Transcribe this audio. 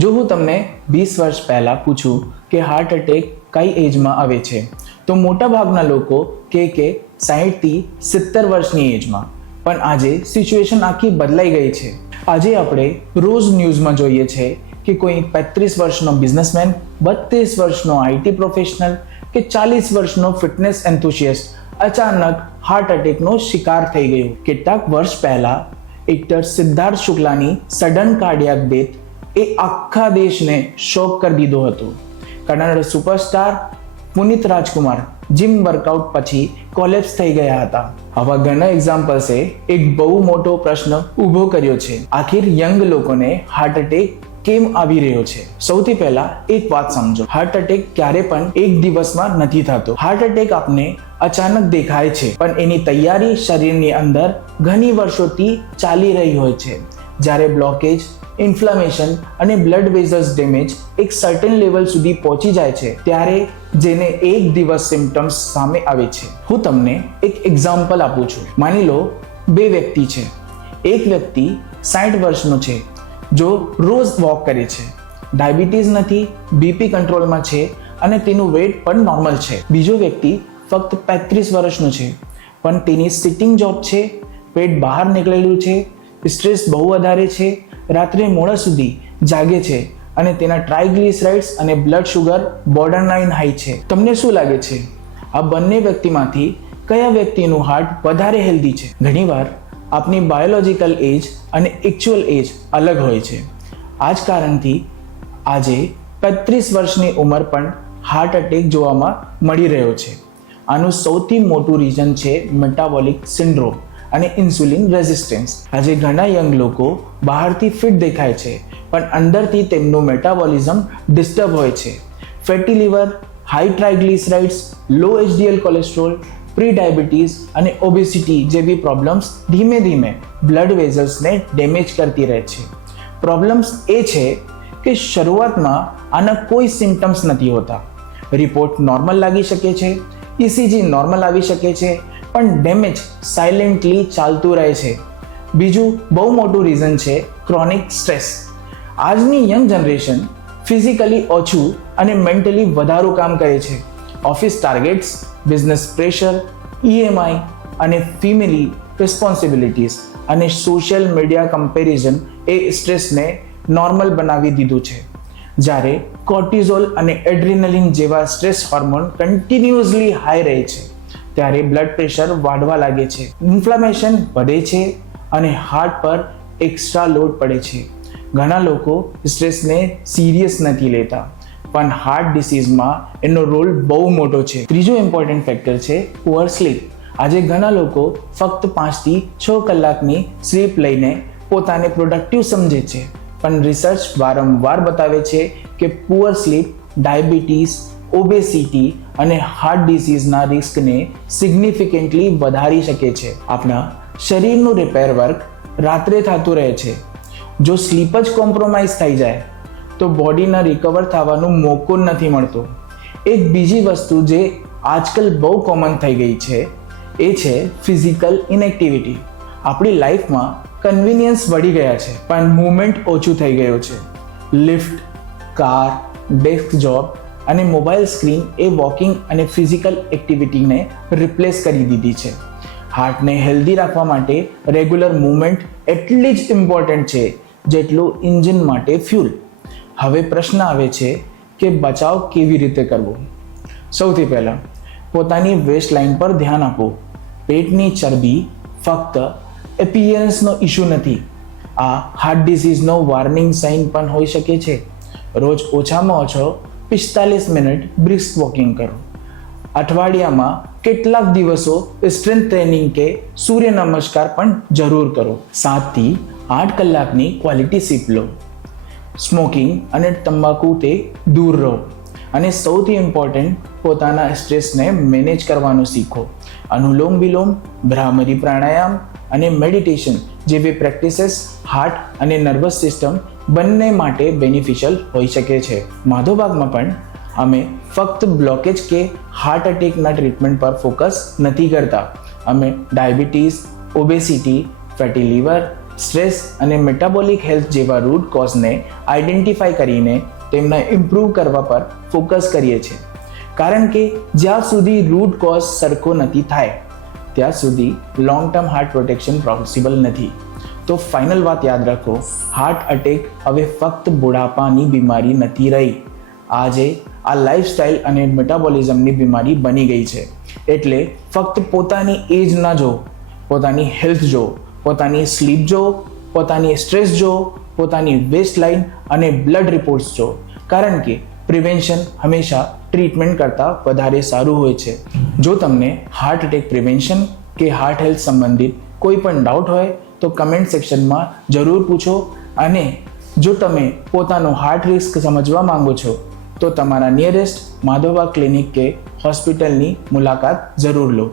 જો હું તમને 20 વર્ષ પહેલાં પૂછું કે હાર્ટ એટેક કઈ એજમાં આવે છે તો મોટાભાગના લોકો કે 60થી 70 વર્ષની એજમાં. પણ આજે સિચ્યુએશન આખી બદલાઈ ગઈ છે. આજે આપણે રોજ ન્યૂઝમાં જોઈએ છે કે કોઈ 35 વર્ષનો બિઝનેસમેન, 32 વર્ષનો આઈટી પ્રોફેશનલ કે 40 વર્ષનો ફિટનેસ એન્થુસિયાસ્ટ અચાનક હાર્ટ એટેકનો શિકાર થઈ ગયો. કેટલાક વર્ષ પહેલા એક્ટર સિદ્ધાર્થ શુક્લાની સડન કાર્ડિયાક ડેથ એ આખા દેશને શોક કરી દીધો હતો. Kannada superstar Puneeth Rajkumar gym workout પછી કોલેપ્સ થઈ ગયા હતા. આવા ઘણા એક્ઝામ્પલ્સે એક બહુ મોટો પ્રશ્ન ઊભો કર્યો છે. આખિર યંગ લોકોને હાર્ટ એટેક કેમ આવી રહ્યો છે? સૌથી પહેલા એક વાત સમજો, હાર્ટ એટેક ક્યારે પણ એક દિવસમાં નથી થતો. હાર્ટ એટેક આપને અચાનક દેખાય છે, પણ એની તૈયારી શરીરની અંદર ઘણી વર્ષોથી ચાલી રહી હોય છે. જ્યારે બ્લોકેજ, ઇન્ફ્લેમેશન અને બ્લડ વેઝલ્સ ડેમેજ એક સર્ટેન લેવલ સુધી પહોંચી જાય છે, ત્યારે જેને એક દિવસ સિમ્ટમ્સ સામે આવે છે. હું તમને એક એક્ઝામ્પલ આપું છું. માની લો બે વ્યક્તિ છે. એક વ્યક્તિ 60 વર્ષનો છે, જો રોજ વોક કરે છે, ડાયાબિટીસ નથી, બીપી કંટ્રોલમાં છે અને તેનું વેટ પણ નોર્મલ છે. બીજો વ્યક્તિ ફક્ત 35 વર્ષનો છે, પણ તેની સિટિંગ જોબ છે, પેટ બહાર નીકળેલું છે, સ્ટ્રેસ બહુ વધારે છે, રાત્રે મોડા સુધી જાગે છે અને તેના ટ્રાઇગ્લિસરાઇડ્સ અને બ્લડ શુગર બોર્ડરલાઇન હાઈ છે. તમને શું લાગે છે, આ બંને વ્યક્તિમાંથી કયા વ્યક્તિનું હાર્ટ વધારે હેલ્ધી છે? ઘણીવાર આપની બાયોલોજિકલ એજ અને એક્ચ્યુઅલ એજ અલગ હોય છે. આ જ કારણથી આજે 35 વર્ષની ઉંમર પણ હાર્ટ એટેક જોવામાં મળી રહ્યો છે. આનું સૌથી મોટું રીઝન છે મેટાબોલિક સિન્ડ્રોમ અને ઇન્સ્યુલિન રેઝિસ્ટન્સ. આજે ઘણા યંગ લોકો બહારથી ફિટ દેખાય છે, પણ અંદરથી તેમનું મેટાબોલિઝમ ડિસ્ટર્બ હોય છે. ફેટી લીવર, હાઈ ટ્રાઇગ્લિસરાઇડ્સ, લો HDL કોલેસ્ટ્રોલ, પ્રી ડાયાબિટીસ અને ઓબેસિટી જેવી પ્રોબ્લેમ્સ ધીમે ધીમે બ્લડ વેઝલ્સને ડેમેજ કરતી રહે છે. પ્રોબ્લેમ્સ એ છે કે શરૂઆતમાં આના કોઈ સિમ્ટમ્સ નથી હોતા. રિપોર્ટ નોર્મલ લાગી શકે છે, ECG નોર્મલ આવી શકે છે, પણ ડેમેજ સાયલેન્ટલી ચાલતું રહે છે. બીજું બહુ મોટું રીઝન છે ક્રોનિક સ્ટ્રેસ. આજની યંગ જનરેશન ફિઝિકલી ઓછું અને મેન્ટલી વધારે કામ કરે છે. Office targets, business pressure, EMI અને ફેમિલી રિસ્પોન્સિબિલિટીઝ અને સોશિયલ મીડિયા કમ્પેરિઝન એ સ્ટ્રેસને નોર્મલ બનાવી દીધું છે. જ્યારે કોર્ટિઝોલ અને એડ્રીનલિન જેવા સ્ટ્રેસ હોર્મોન કન્ટિન્યુઅસલી હાઈ રહે છે, ત્યારે બ્લડ પ્રેશર વાઢવા લાગે છે, ઇન્ફ્લેમેશન વધે છે અને હાર્ટ પર એક્સ્ટ્રા લોડ પડે છે. ઘણા લોકો સ્ટ્રેસને સિરિયસ નથી લેતા, પણ હાર્ટ ડિસીઝમાં એનો રોલ બહુ મોટો છે. ત્રીજો ઇમ્પોર્ટન્ટ ફેક્ટર છે પુઅર સ્લીપ. આજે ઘણા લોકો ફક્ત 5 થી 6 કલાકની સ્લીપ લઈને પોતાને પ્રોડક્ટિવ સમજે છે, પણ રિસર્ચ વારંવાર બતાવે છે કે પુઅર સ્લીપ ડાયાબિટીસ, ઓબેસિટી અને હાર્ટ ડિસીઝના રિસ્કને સિગ્નિફિકન્ટલી વધારી શકે છે. આપણા શરીરનું રિપેર વર્ક રાત્રે થતું રહે છે. જો સ્લીપ જ કોમ્પ્રોમાઇઝ થઈ જાય તો બોડીના રિકવર થવાનો મોકો નથી મળતો. એક બીજી વસ્તુ જે આજકાલ બહુ કોમન થઈ ગઈ છે એ છે ફિઝિકલ ઇનએક્ટિવિટી. આપણી લાઈફમાં કન્વિનિયન્સ વધી ગયા છે, પણ મૂવમેન્ટ ઓછું થઈ ગયું છે. લિફ્ટ, કાર, ડેસ્ક જોબ અને મોબાઈલ સ્ક્રીન એ વોકિંગ અને ફિઝિકલ એક્ટિવિટીને રિપ્લેસ કરી દીધી છે. હાર્ટને હેલ્ધી રાખવા માટે રેગ્યુલર મૂવમેન્ટ એટલી જ ઇમ્પોર્ટન્ટ છે જેટલું એન્જિન માટે ફ્યુલ. હવે પ્રશ્ન આવે છે કે બચાવ કેવી રીતે કરવો? સૌથી પહેલાં પોતાની વેસ્ટ લાઇન પર ધ્યાન આપો. પેટની ચરબી ફક્ત એપિયરન્સનો ઇશ્યુ નથી, આ હાર્ટ ડિસીઝનો વોર્નિંગ સાઇન પણ હોઈ શકે છે. રોજ ઓછામાં ઓછો 45 મિનિટ બ્રિસ્ક વોકિંગ કરો. અઠવાડિયામાં કેટલાક દિવસો સ્ટ્રેન્થ ટ્રેનિંગ કે સૂર્ય નમસ્કાર પણ જરૂર કરો. 7 થી 8 કલાકની ક્વોલિટી સ્લીપ લો. સ્મોકિંગ અને તંબાકુથી દૂર રહો. અને સૌથી ઇમ્પોર્ટન્ટ, પોતાના સ્ટ્રેસને મેનેજ કરવાનું શીખો. અનુલોમ વિલોમ, ભ્રામરી પ્રાણાયામ અને મેડિટેશન જેવી પ્રેક્ટિસીસ હાર્ટ અને નર્વસ સિસ્ટમ બંને માટે બેનિફિશિયલ હોઈ શકે છે. માધવબાગમાં પણ અમે ફક્ત બ્લોકેજ કે હાર્ટ એટેકના ટ્રીટમેન્ટ પર ફોકસ નથી કરતા. અમે diabetes, obesity, fatty liver, stress અને મેટાબોલિક હેલ્થ જેવા રૂટ કોઝને આઈડેન્ટિફાઈ કરીને તેમને ઇમ્પ્રૂવ કરવા પર ફોકસ કરીએ છીએ. કારણ કે જ્યાં સુધી રૂટ કોઝ સરખો નથી થાય ત્યાં સુધી long term heart protection possible નથી. તો ફાઇનલ વાત યાદ રાખો, હાર્ટ અટેક હવે ફક્ત બુઢાપાની બીમારી નથી રહી. આજે આ લાઇફસ્ટાઇલ અને મેટાબોલિઝમની બીમારી બની ગઈ છે. એટલે ફક્ત પોતાની એજ ના જો, પોતાની હેલ્થ જો, પોતાની સ્લીપ જો, પોતાની સ્ટ્રેસ જો, પોતાની વેસ્ટ લાઇન અને બ્લડ રિપોર્ટ્સ જો. કારણ કે પ્રિવેન્શન હંમેશા ટ્રીટમેન્ટ કરતાં વધારે સારું હોય છે. જો તમને હાર્ટ અટેક પ્રિવેન્શન કે હાર્ટ હેલ્થ સંબંધિત કોઈ પણ ડાઉટ હોય તો કમેન્ટ સેક્શનમાં જરૂર પૂછો. અને જો તમે પોતાનો હાર્ટ રિસ્ક સમજવા માંગો છો તો તમારા નિયરેસ્ટ માધવબાગ ક્લિનિક કે હોસ્પિટલની મુલાકાત જરૂર લો.